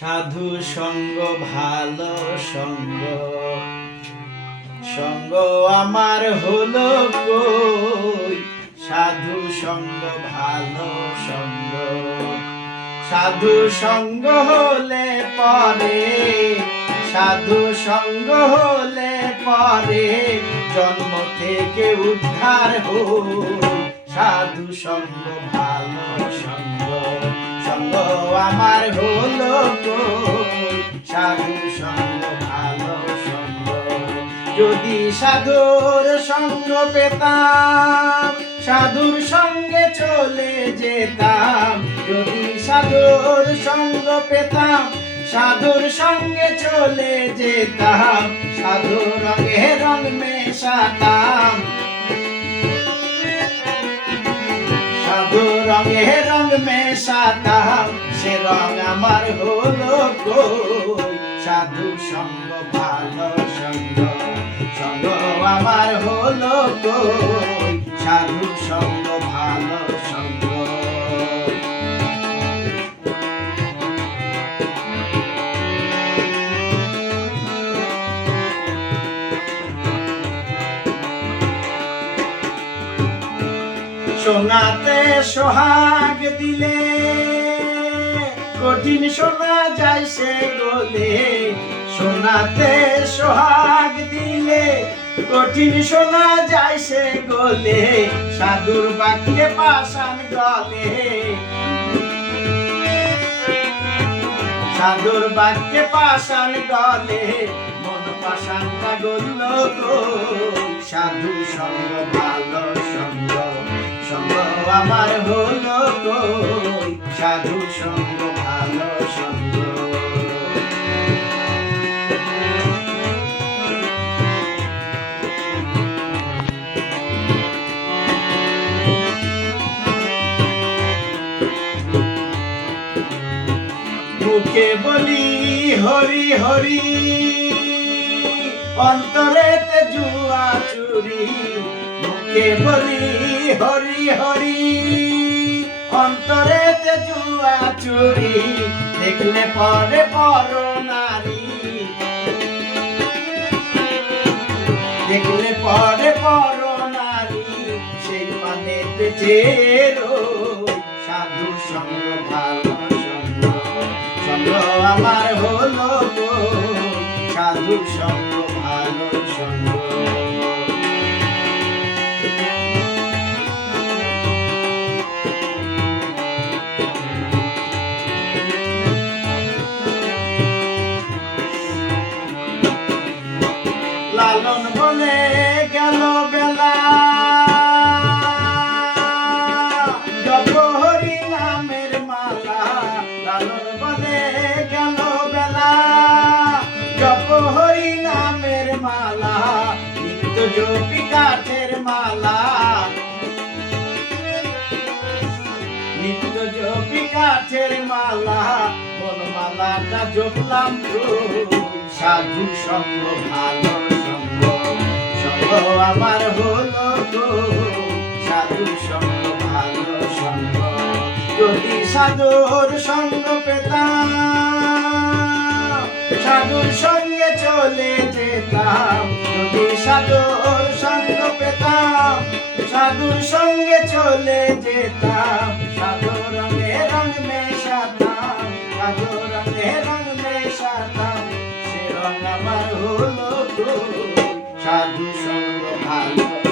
সাধু সঙ্গ, ভালো সঙ্গ। সঙ্গ আমার হলো সাধু সঙ্গ, ভালো সঙ্গ। সাধু সঙ্গ হলে পরে, সাধু সঙ্গ হলে পরে জন্ম থেকে উদ্ধার হই। সাধু সঙ্গ, ভালো সঙ্গ। সঙ্গ আমার হলো সাধু সঙ্গ, ভালো সঙ্গ। যদি সাধুর সঙ্গ পেতাম, সাধুর সঙ্গে চলে যেতাম। যদি সাধুর সঙ্গ পেতাম, সাধুর সঙ্গে চলে যেতাম। সাধু রঙে রং মেশাতাম। রঙে রং মেশাতাম সে রং আমার হলো গো। সাধু সঙ্গ, ভালো সঙ্গ সঙ্গ আমার হলো গো। সাধু সঙ্গ সোনাতে সোহাগ দিলে, কঠিন সোনা যায় সে গলে। সোনাতে সোহাগ দিলে, কঠিন সোনা যায় সে গলে। সাধুর বাক্যে পাশান গলে। সাধুর বাক্যে পাশান গলে, মন পাশানটা গল গো সাধু সঙ্গ ভালো সঙ্গ আমার হলো কই সাধু সঙ্গ ভালো সঙ্গ। মুখে বলি হরি হরি অন্তরেতে জুয়া চুরি মুখে বলি হরি হরি। অন্তরেতে জুয়া চুরি, দেখলে পরে পর নারী। দেখলে পরে পর নারী, সেই মানে চেরো সাধু সঙ্গ, ভালো সঙ্গ সঙ্গ আমার হলো সাধু সঙ্গ জপ হরি নামের মালা, নিত্য জপি কাঠের মালা। নিত্য জপি কাঠের মালা, বনমালাটা জপলাম প্রভু সাধু সঙ্গ, ভালো সঙ্গ সঙ্গ আমার হলো গো সাধু সঙ্গ, ভালো সঙ্গ, যদি সাধুর সঙ্গ সাধুর সঙ্গে চলে যেতাম, যদি সাধুর সঙ্গ পেতাম, সাধুর সঙ্গে চলে যেতাম সাধু রঙে রং সাধু রঙে রং মেশাতাম, সে সাধু সঙ্গ ভালো